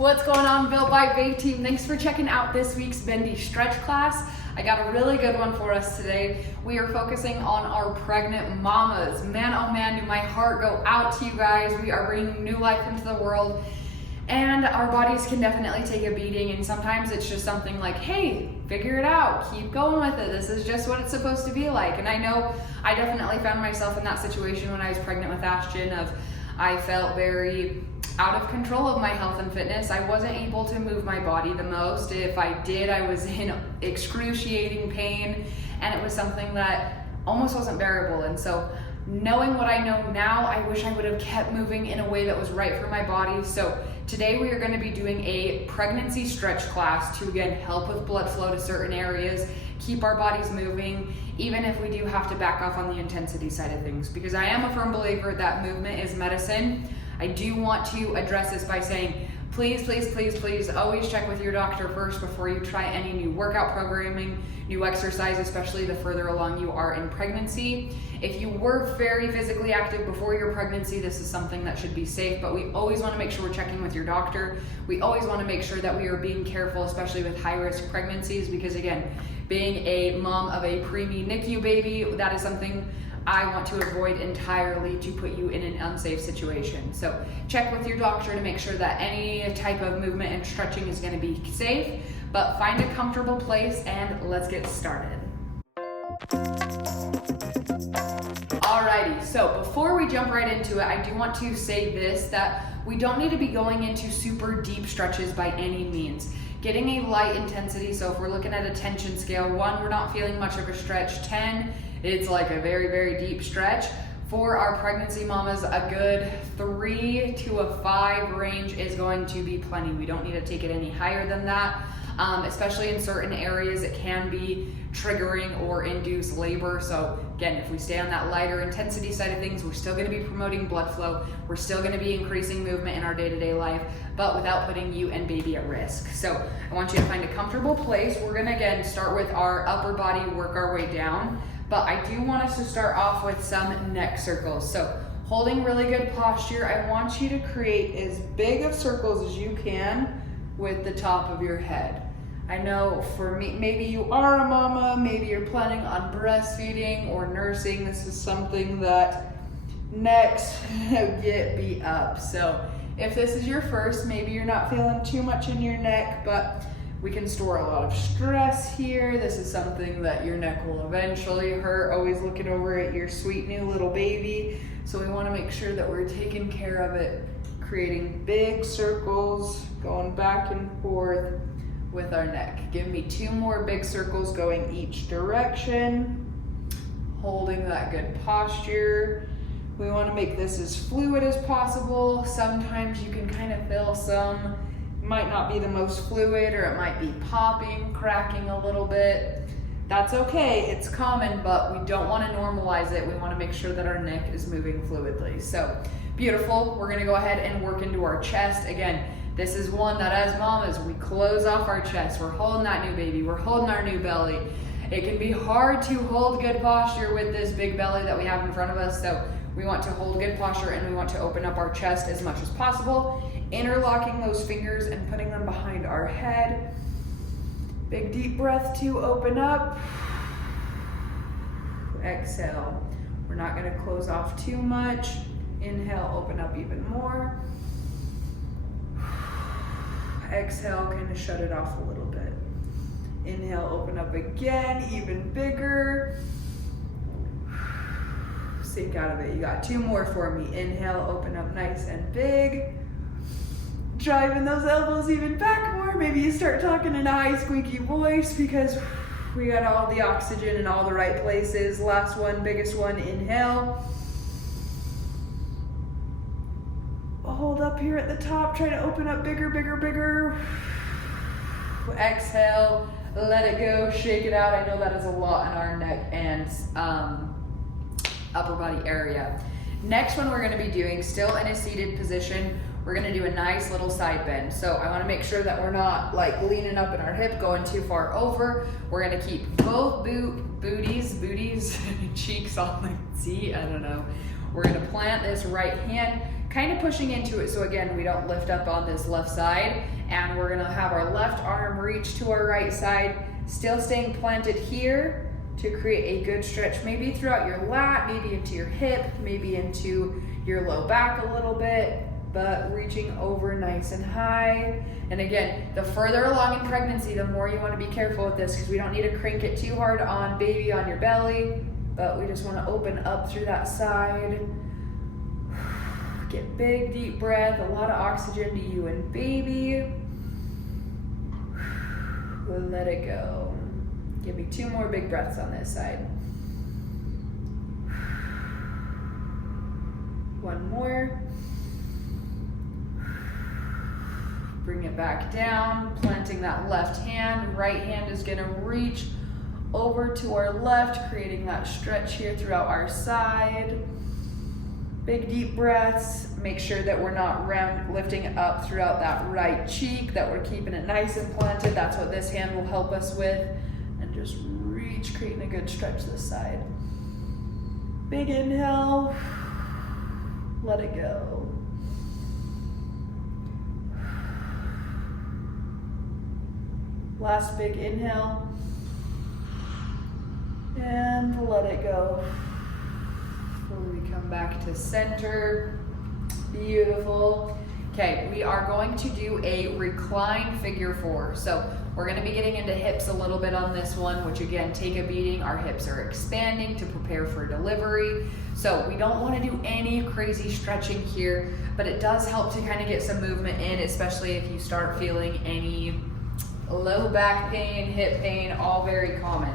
What's going on, BENDY Team? Thanks for checking out this week's Bendy stretch class. I got a really good one for us today. We are focusing on our pregnant mamas. Man, oh man, do my heart go out to you guys. We are bringing new life into the world, and our bodies can definitely take a beating, and sometimes it's just something like, hey, figure it out, keep going with it. This is just what it's supposed to be like. And I know I definitely found myself in that situation when I was pregnant with Ashton of I felt very out of control of my health and fitness. I wasn't able to move my body the most. If I did, I was in excruciating pain, and it was something that almost wasn't bearable. And so knowing what I know now, I wish I would have kept moving in a way that was right for my body. So today we are going to be doing a pregnancy stretch class to, again, help with blood flow to certain areas, keep our bodies moving, even if we do have to back off on the intensity side of things, because I am a firm believer that movement is medicine. I do want to address this by saying, please, please, please, please always check with your doctor first before you try any new workout programming, new exercise, especially the further along you are in pregnancy. If you were very physically active before your pregnancy, this is something that should be safe, but we always want to make sure we're checking with your doctor. We always want to make sure that we are being careful, especially with high-risk pregnancies, because again, being a mom of a preemie NICU baby, that is something I want to avoid entirely to put you in an unsafe situation. So check with your doctor to make sure that any type of movement and stretching is going to be safe, but find a comfortable place and let's get started. Alrighty, so before we jump right into it, I do want to say this, that we don't need to be going into super deep stretches by any means. Getting a light intensity, so if we're looking at a tension scale, 1, we're not feeling much of a stretch, 10, it's like a very, very deep stretch. For our pregnancy mamas, a good 3 to a 5 range is going to be plenty. We don't need to take it any higher than that. Especially in certain areas, it can be triggering or induce labor. So again, if we stay on that lighter intensity side of things, we're still gonna be promoting blood flow. We're still gonna be increasing movement in our day-to-day life, but without putting you and baby at risk. So I want you to find a comfortable place. We're gonna, again, start with our upper body, work our way down. But I do want us to start off with some neck circles. So holding really good posture, I want you to create as big of circles as you can with the top of your head. I know for me, maybe you are a mama, maybe you're planning on breastfeeding or nursing. This is something that necks get beat up. So if this is your first, maybe you're not feeling too much in your neck, but we can store a lot of stress here. This is something that your neck will eventually hurt, always looking over at your sweet new little baby. So we want to make sure that we're taking care of it, creating big circles, going back and forth with our neck. Give me 2 more big circles going each direction, holding that good posture. We want to make this as fluid as possible. Sometimes you can kind of feel some, might not be the most fluid, or it might be popping, cracking a little bit. That's okay, it's common, but we don't want to normalize it. We want to make sure that our neck is moving fluidly. So beautiful. We're going to go ahead and work into our chest. Again, this is one that as mamas, we close off our chest. We're holding that new baby. We're holding our new belly. It can be hard to hold good posture with this big belly that we have in front of us. So we want to hold good posture, and we want to open up our chest as much as possible, interlocking those fingers and putting them behind our head. Big deep breath to open up. Exhale. We're not going to close off too much. Inhale, open up even more. Exhale, kind of shut it off a little bit. Inhale, open up again, even bigger. Sink out of it. You got 2 more for me. Inhale, open up nice and big. Driving those elbows even back more. Maybe you start talking in a high squeaky voice because we got all the oxygen in all the right places. Last one, biggest one, inhale. Hold up here at the top, try to open up bigger, bigger, bigger. Exhale, let it go, shake it out. I know that is a lot in our neck and upper body area. Next one we're gonna be doing, still in a seated position, we're gonna do a nice little side bend. So I wanna make sure that we're not like leaning up in our hip, going too far over. We're gonna keep both booties, cheeks on the seat, I don't know. We're gonna plant this right hand, kind of pushing into it. So again, we don't lift up on this left side, and we're gonna have our left arm reach to our right side, still staying planted here to create a good stretch, maybe throughout your lat, maybe into your hip, maybe into your low back a little bit, but reaching over nice and high. And again, the further along in pregnancy, the more you want to be careful with this, because we don't need to crank it too hard on baby on your belly, but we just want to open up through that side. Get big, deep breath, a lot of oxygen to you and baby. Let it go. Give me 2 more big breaths on this side. 1 more. Bring it back down, planting that left hand. Right hand is gonna reach over to our left, creating that stretch here throughout our side. Big deep breaths. Make sure that we're not lifting up throughout that right cheek, that we're keeping it nice and planted. That's what this hand will help us with. And just reach, creating a good stretch this side. Big inhale. Let it go. Last big inhale. And let it go. Before we come back to center. Beautiful. Okay, we are going to do a recline figure 4. So we're going to be getting into hips a little bit on this one, which again, take a beating. Our hips are expanding to prepare for delivery. So we don't want to do any crazy stretching here, but it does help to kind of get some movement in, especially if you start feeling any low back pain, hip pain, all very common.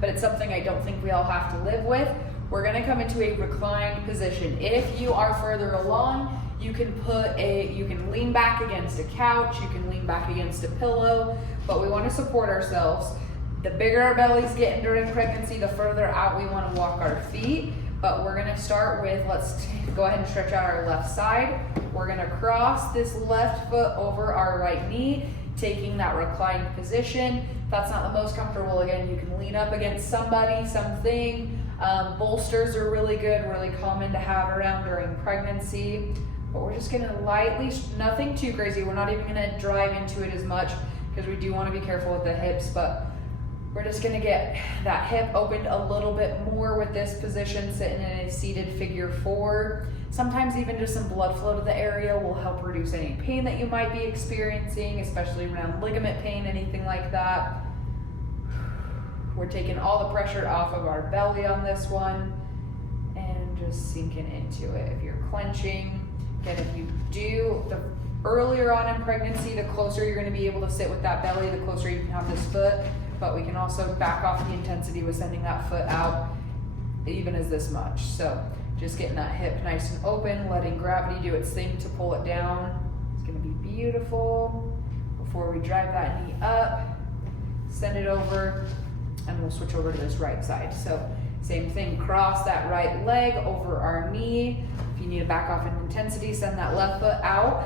But it's something I don't think we all have to live with. We're gonna come into a reclined position. If you are further along, you can lean back against a couch, you can lean back against a pillow, but we wanna support ourselves. The bigger our bellies get during pregnancy, the further out we wanna walk our feet. But we're gonna start with, let's go ahead and stretch out our left side. We're gonna cross this left foot over our right knee, taking that reclined position. If that's not the most comfortable, again, you can lean up against somebody, something. Bolsters are really good, really common to have around during pregnancy. But we're just gonna lightly, nothing too crazy. We're not even gonna drive into it as much because we do wanna be careful with the hips, but we're just gonna get that hip opened a little bit more with this position, sitting in a seated figure 4. Sometimes even just some blood flow to the area will help reduce any pain that you might be experiencing, especially around ligament pain, anything like that. We're taking all the pressure off of our belly on this one and just sinking into it. If you're clenching, again, if you do, the earlier on in pregnancy, the closer you're gonna be able to sit with that belly, the closer you can have this foot, but we can also back off the intensity with sending that foot out even as this much. So just getting that hip nice and open, letting gravity do its thing to pull it down. It's gonna be beautiful. Before we drive that knee up, send it over, and we'll switch over to this right side. So same thing, cross that right leg over our knee. If you need to back off in intensity, send that left foot out.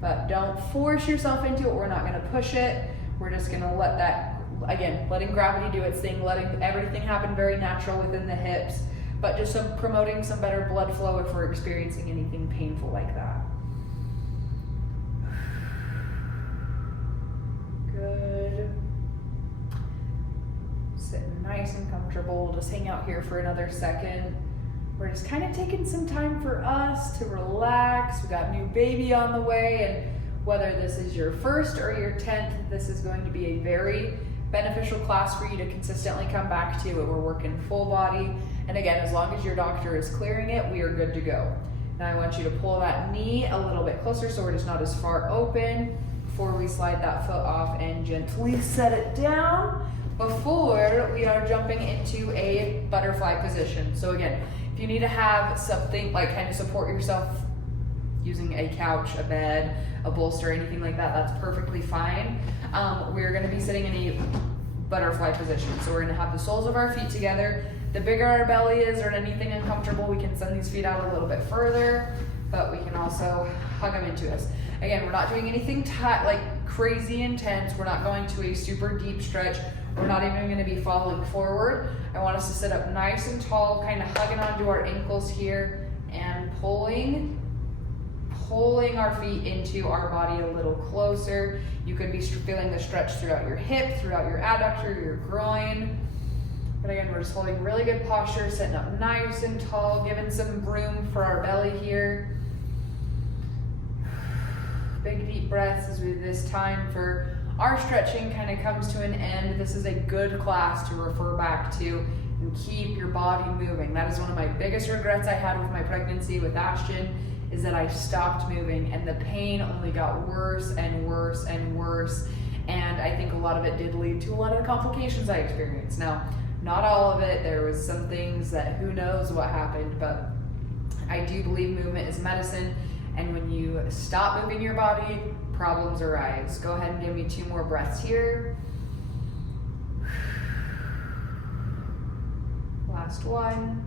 But don't force yourself into it. We're not gonna push it. We're just gonna let that, again, letting gravity do its thing, letting everything happen very natural within the hips, but just promoting some better blood flow if we're experiencing anything painful like that. Good. Sitting nice and comfortable. Just hang out here for another second. We're just kind of taking some time for us to relax. We got new baby on the way, and whether this is your first or your 10th, this is going to be a very beneficial class for you to consistently come back to. We're working full body, and again, as long as your doctor is clearing it, we are good to go. Now I want you to pull that knee a little bit closer so we're just not as far open before we slide that foot off and gently set it down before we are jumping into a butterfly position. So again, if you need to have something like kind of support yourself using a couch, a bed, a bolster, anything like that, that's perfectly fine. We're gonna be sitting in a butterfly position. So we're gonna have the soles of our feet together. The bigger our belly is or anything uncomfortable, we can send these feet out a little bit further, but we can also hug them into us. Again, we're not doing anything like crazy intense. We're not going to a super deep stretch. We're not even gonna be falling forward. I want us to sit up nice and tall, kind of hugging onto our ankles here and pulling our feet into our body a little closer. You could be feeling the stretch throughout your hip, throughout your adductor, your groin. But again, we're just holding really good posture, sitting up nice and tall, giving some room for our belly here. Big deep breaths as this time for our stretching kind of comes to an end. This is a good class to refer back to and keep your body moving. That is one of my biggest regrets I had with my pregnancy with Ashton, is that I stopped moving and the pain only got worse and worse and worse. And I think a lot of it did lead to a lot of the complications I experienced. Now, not all of it. There was some things that who knows what happened, but I do believe movement is medicine. And when you stop moving your body, problems arise. Go ahead and give me 2 more breaths here. Last one.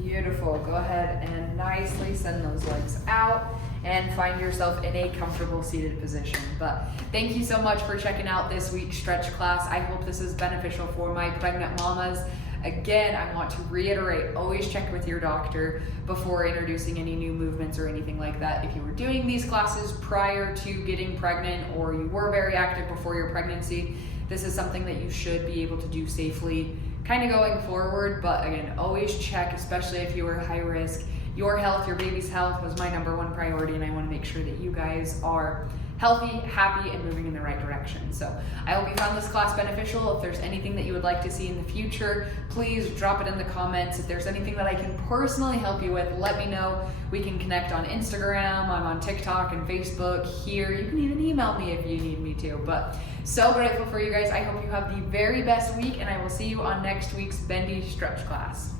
Beautiful. Go ahead and nicely send those legs out and find yourself in a comfortable seated position. But thank you so much for checking out this week's stretch class. I hope this is beneficial for my pregnant mamas. Again, I want to reiterate, always check with your doctor before introducing any new movements or anything like that. If you were doing these classes prior to getting pregnant or you were very active before your pregnancy, this is something that you should be able to do safely kind of going forward. But again, always check, especially if you are high risk. Your health, your baby's health was my #1 priority, and I want to make sure that you guys are healthy, happy, and moving in the right direction. So I hope you found this class beneficial. If there's anything that you would like to see in the future, please drop it in the comments. If there's anything that I can personally help you with, let me know. We can connect on Instagram, I'm on TikTok and Facebook here. You can even email me if you need me to. But so grateful for you guys. I hope you have the very best week, and I will see you on next week's Bendy Stretch class.